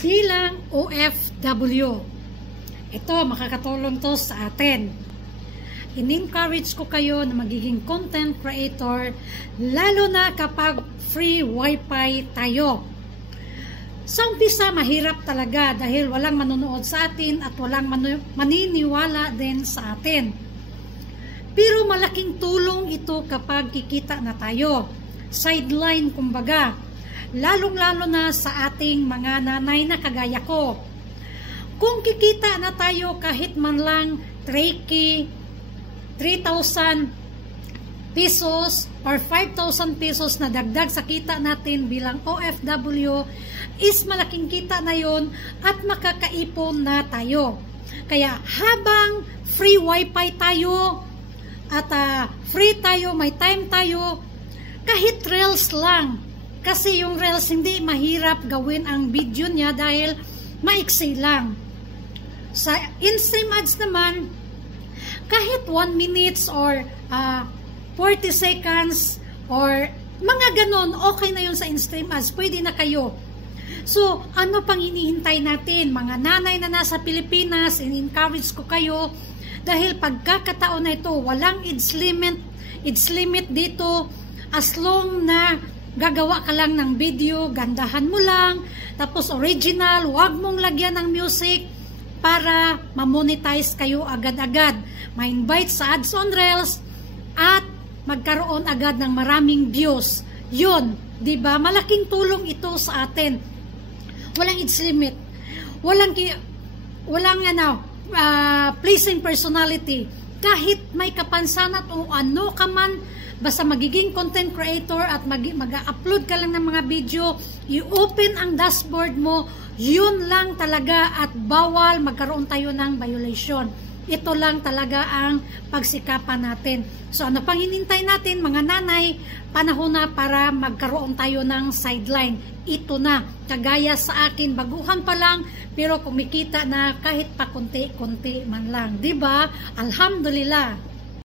bilang OFW. Ito, makakatulong to sa atin. In-encourage ko kayo na magiging content creator, lalo na kapag free wifi tayo. Sa umpisa, mahirap talaga dahil walang manonood sa atin at walang maniniwala din sa atin. Pero malaking tulong ito kapag kikita na tayo. Sideline kumbaga. Lalong-lalo na sa ating mga nanay na kagaya ko. Kung kikita na tayo kahit man lang 3,000 pesos or 5,000 pesos na dagdag sa kita natin bilang OFW, is malaking kita na yon at makakaipon na tayo. Kaya habang free wifi tayo at free tayo, may time tayo, kahit reels lang, kasi yung reels hindi mahirap gawin ang video niya dahil maiksi lang. Sa in-stream ads naman, kahit 1 minutes or 40 seconds or mga ganon, okay na yun sa in-stream ads, pwede na kayo. So, ano pang hinihintay natin? Mga nanay na nasa Pilipinas, in-encourage ko kayo dahil pagkakataon na ito, walang age limit dito, as long na gagawa ka lang ng video, gandahan mo lang, tapos original, huwag mong lagyan ng music para ma-monetize kayo agad-agad. Ma-invite sa ads on reels at magkaroon agad ng maraming views. Yun, diba? Malaking tulong ito sa atin. Walang age limit. Walang pleasing personality. Kahit may kapansanan o ano ka man, basta magiging content creator at mag-upload ka lang ng mga video, i-open ang dashboard mo, yun lang talaga at bawal magkaroon tayo ng violation. Ito lang talaga ang pagsikapan natin. So ano pang hinintay natin mga nanay, panahon na para magkaroon tayo ng sideline. Ito na, kagaya sa akin, baguhan pa lang, pero kumikita na kahit pa konti-konti man lang. Diba? Alhamdulillah.